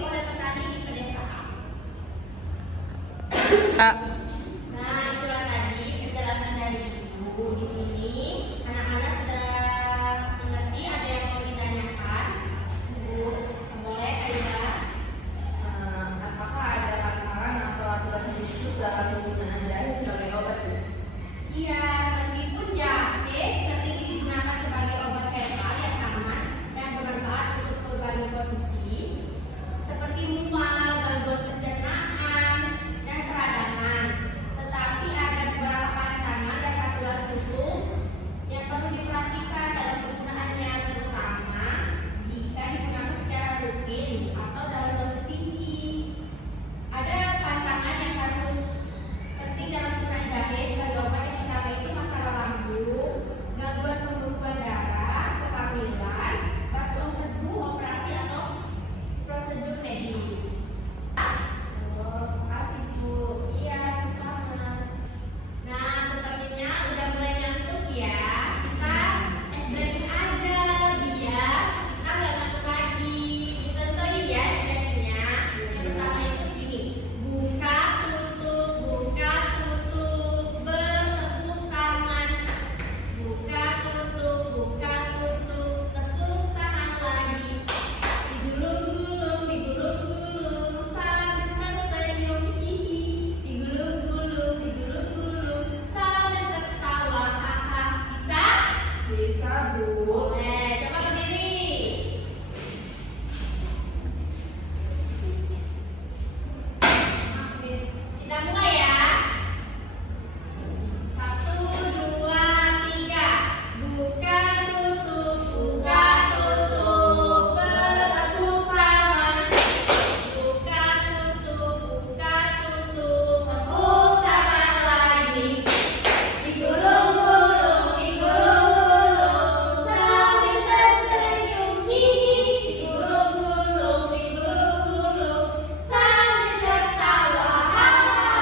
oleh petani di pedesaan. Kak, Nah, itulah tadi penjelasan dari Ibu. Di sini anak-anak sudah mengerti. Ada yang mau ditanyakan? Ibu, boleh Aida? Apakah ada pantangan atau aturan khusus dalam penggunaan jahe sebagai obat? Iya, meskipun jahe sering digunakan sebagai obat herbal yang aman dan bermanfaat untuk berbagai kondisi seperti mual, gangguan pencernaan, dan peradangan. Tetapi ada beberapa pantangan dan aturan khusus yang perlu diperhatikan dalam penggunaannya, terutama jika digunakan secara rutin atau dalam dosis tinggi. Ada pantangan yang harus penting dalam penggunaan jahe sebagai obat yang pertama itu masalah lambung, gangguan pembekuan darah, kehamilan, batu empedu, operasi atau prosedur medis. Oh, makasih Bu. Iya, sama-sama. Nah, sepertinya udah mulai ngantuk ya. Kita es branding aja biar kita nggak ngantuk lagi. Contohin ya es brandingnya. Yang pertama itu segini. Buka tutup, bertepuk tangan. Buka tutup, tepuk tangan lagi. Digulung-gulung, sambil tersenyum, hihi. Digulung-gulung, sambil tertawa, haha. Bisa? Bisa Bu. Coba berdiri. Kita mulai ya. 1, 2, 3. Buka tutup, bertepuk tangan. Buka tutup, tepuk tangan lagi. Digulung-gulung, sambil tersenyum, hihi. Digulung-gulung, sambil tertawa, haha.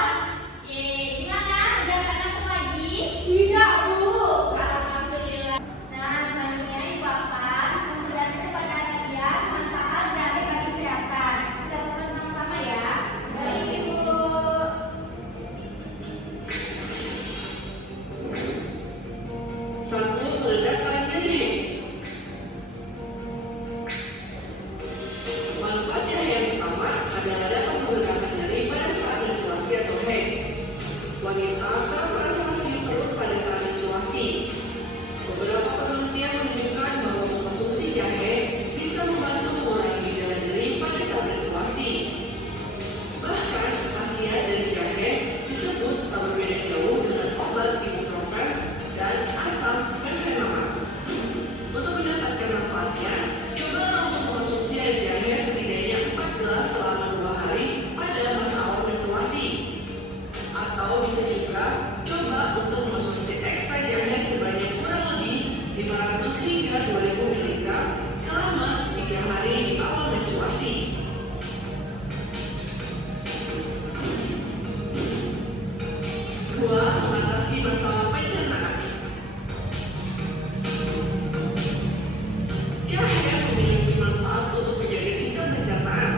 Gimana? Udah gak ngantuk lagi? Iya Bu. Alhamdulillah. Nah, selanjutnya Ibu akan menjelaskan kepada kalian manfaat jahe bagi kesehatan. Kita tonton sama-sama ya. Baik Ibu. Satu, meredakan nyeri. Manfaat jahe yang pertama adalah dapat meredakan nyeri pada saat menstruasi atau haid. Wanita akan merasa sakit perut pada saat menstruasi. Beberapa penelitian menunjukkan bahwa mengkonsumsi jahe bisa membantu mengurangi gejala nyeri pada saat menstruasi. Bahkan, khasiat dari jahe disebut tak berbeda jauh dengan obat ibuprofen dan asam mefenamic. Untuk mendapatkan manfaatnya, cobalah untuk mengkonsumsi air jahe setidaknya 4 gelas selama 2 hari pada masa awal menstruasi. Atau bisa juga coba untuk mengkonsumsi ekstrak jahe sebanyak kurang lebih 500 hingga 2000 mg selama 3 hari di awal menstruasi. Dua, mengatasi masalah pencernaan. Jahe memiliki manfaat untuk menjaga sistem pencernaan.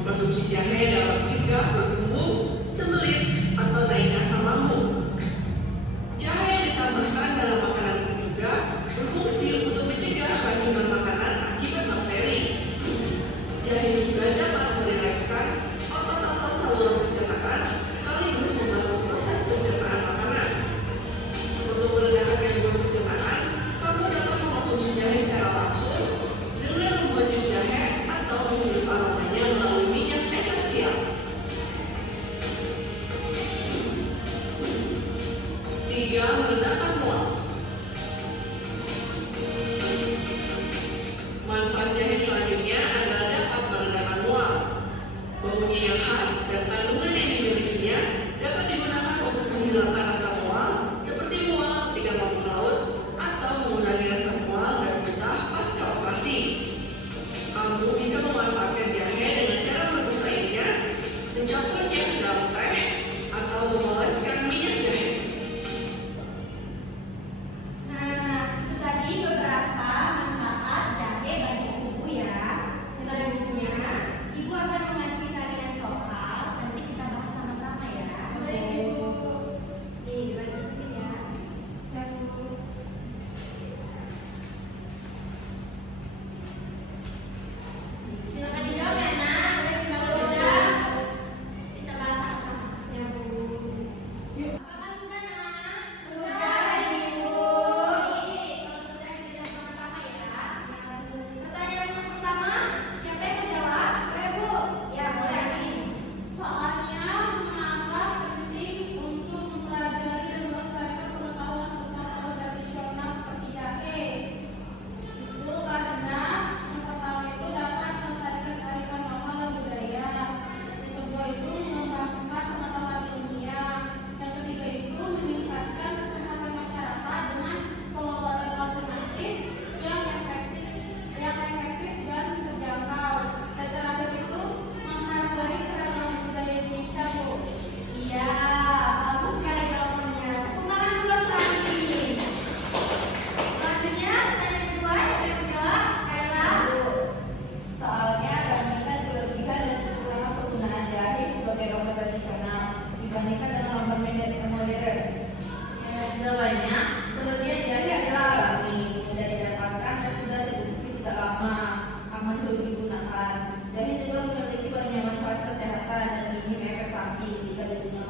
Mengkonsumsi jahe dapat mencegah bertumbuh, sembelit, atau naiknya asam lambung. Jahe yang ditambahkan dalam makanan pun juga berfungsi untuk mencegah racungan makanan akibat bakteri. Jahe juga dapat merilekskan otot-otot saluran pencernaan sekaligus membantu proses pencernaan makanan. Untuk meredakan gangguan pencernaan, kamu dapat mengkonsumsi jahe secara langsung dengan membuat jus jahe atau menghirup aromanya melalui minyak esensial. Tiga, meredakan mual. Manfaat jahe selanjutnya adalah dapat meredakan mual. Baunya yang khas dan kandungan yang dimilikinya dapat digunakan untuk menghilangkan rasa mual, seperti mual ketika mabuk laut atau mengurangi rasa mual dan muntah pasca operasi. Kamu bisa memanfaatkan jahe dengan cara merebus airnya, mencampurnya ke dalam teh, atau memoleskan minyak jahe. Nah, itu tadi beberapa manfaat jahe bagi tubuh ya. Selanjutnya, Ibu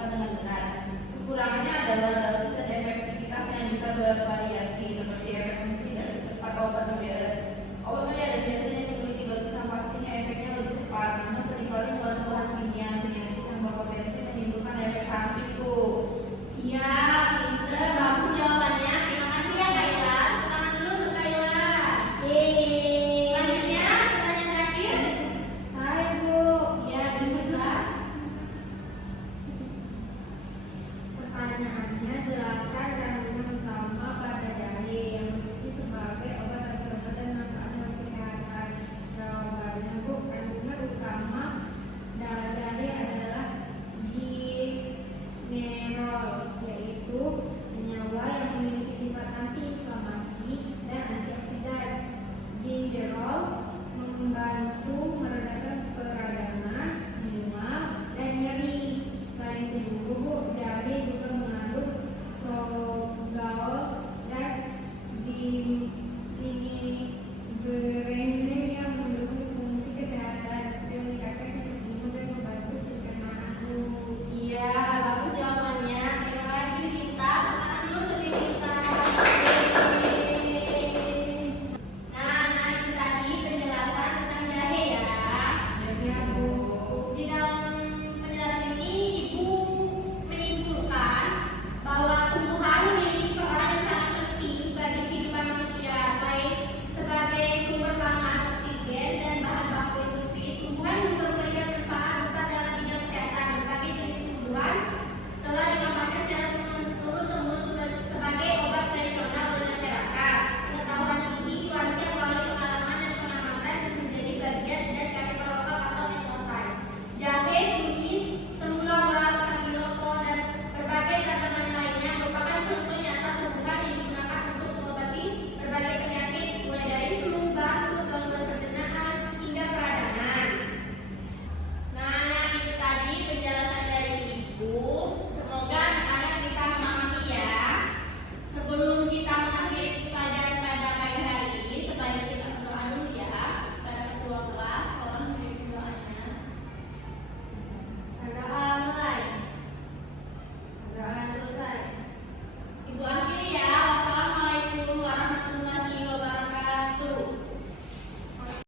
digunakan dengan benar